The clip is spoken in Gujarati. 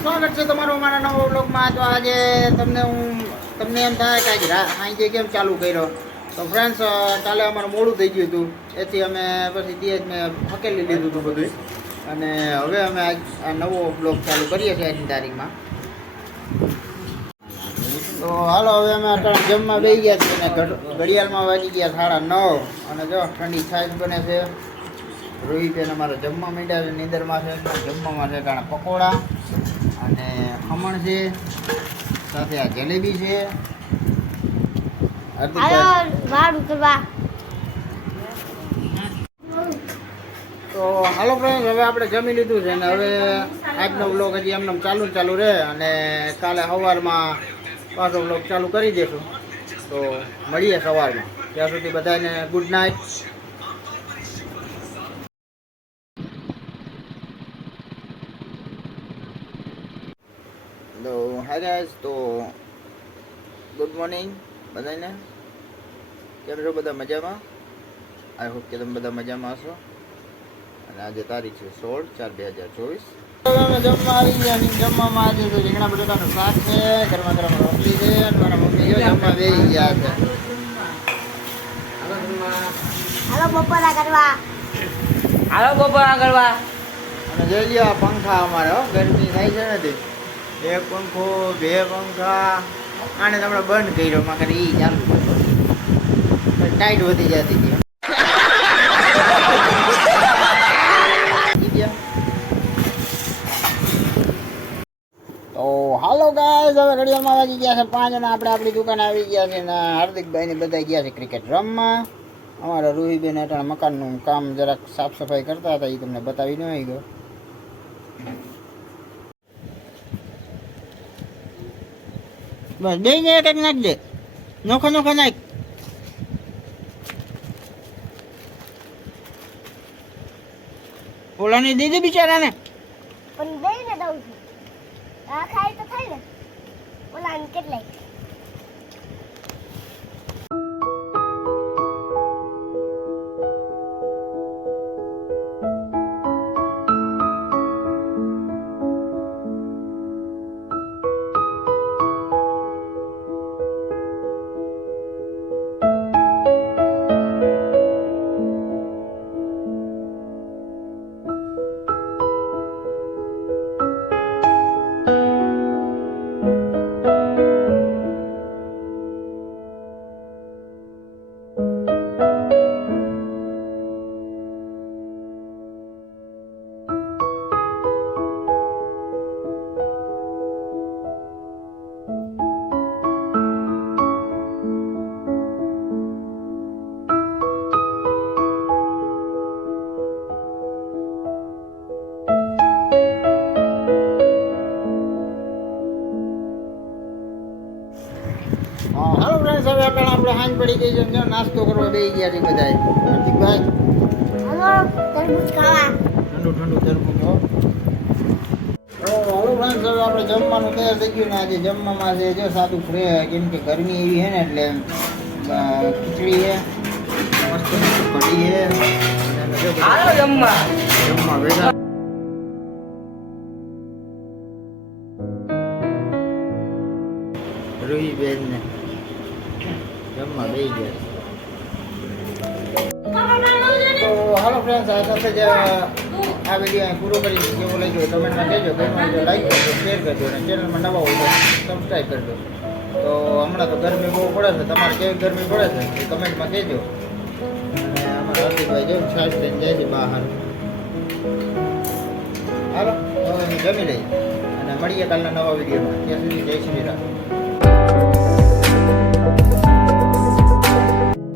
સ્વાગત છે તમારું અમારા નવા વ્લોગમાં. તો આજે તમને એમ થાય કે આજે કેમ ચાલુ કર્યો. તો ફ્રેન્ડ્સ, કાલે અમારું મોડું થઈ ગયું હતું, એથી અમે પછી તે જ મેં હકેલી લીધું હતું બધું, અને હવે અમે આજ આ નવો બ્લોગ ચાલુ કરીએ છીએ આજની તારીખમાં. તો હાલો, હવે અમે અત્યારે જમવા બેસી ગયા છીએ, અને ઘડિયાળમાં વાગી ગયા 9:30, અને જો ઠંડી છાશ બને છે. રોહિતબેન અમારે જમવા માંડ્યા છે, નીંદરમાં છે. જમવામાં છે કારણ પકોડા અને ખમણ છે, સાથે આ જલેબી છે. તો હાલો ફ્રેન્ડ, હવે આપણે જમી લીધું છે, અને હવે આજનો વ્લોગ હજી એમને ચાલુ રહે, અને કાલે સવારમાં પાછો વ્લોગ ચાલુ કરી દઈશું. તો મળીએ સવારમાં. ત્યાં સુધી બધાને ગુડ નાઇટ. તો હાય ગાઈઝ, તો ગુડ મોર્નિંગ બધાને. કેમ છો બધા? મજામાં? આઈ હોપ કે તમે બધા મજામાં હશો. અને આજે તારીખ છે 16/4/2024. અમે જમવા આવી ગયા. જમવામાં આજે તો રીંગણા બટાકાનું શાક છે, ગરમા ગરમ રોટલી છે, અને મારા મમ્મી જમવા બેસી ગયા છે. હાલો બપોરા કરવા. અને જોઈ લ્યો પંખા અમારે, ગરમી થાય છે નથી. 1 પંખો 2 પંખા, આને તમને બંધ કર્યો માં કરે ઈ ચાલુ ટાઈટ વધી જતી હતી. તો હાલો ગાઈસ, હવે ઘડિયાળમાં વાગી ગયા છે 5, અને આપણે આપણી દુકાને આવી ગયા છે, અને હાર્દિકભાઈ ને બધા ગયા છે ક્રિકેટ રમવા. અમારા રૂહીબેન અટાણે મકાનનું કામ જરાક સાફ સફાઈ કરતા હતા, એ તમને બતાવી ન આવી ગયો. બસ બે ને એક નાખ દે, નોખો નાખ. ઓલાની દીદી બિચારાને પણ દઈને દઉં છું. આ ખાય તો થાય ને, ઓલાને કેટલાય. હાલો ફ્રેન્ડ્સ, હવે આપણે હાંજ પડી ગઈ છે, નાસ્તો કરવા બેસી ગયા છે બધા. હાર્દિકભાઈ, હાલો તરબૂચ ખાવા. ઠંડુ તરબૂચ. હાલો ફ્રેન્ડ્સ, હવે આપણે જમવાનું તૈયાર થઈ ગયું ને. આજે જમવામાં છે જો સાદું ફ્રે, કેમ કે ગરમી એવી છે ને, એટલે ખીચડી છે, મસ્ત કઢી છે. હાલો જમવા ભેગા. રૂહીબેન ને જમવા બેસી ગયા. તો હાલો ફ્રેન્ડ્સ, આ સાથે જ આ વિડીયો પૂરો કરી. કેવો લાગ્યો કમેન્ટમાં કહેજો. કમેન્ટ લાઈક કરજો, શેર કરજો, અને ચેનલમાં નવા હોય તો સબસ્ક્રાઈબ કરજો. તો હમણાં તો ગરમી બહુ પડે છે, તમારે કેવી ગરમી પડે છે એ કમેન્ટમાં કહેજો. અને અમારા હાર્દિકભાઈ જેવું છાશ લઈને જાય છે બહાર. હાલો હવે જમી લઈએ, અને મળીએ કાલના નવા વિડીયોમાં. ત્યાં સુધી જય શ્રી રામ.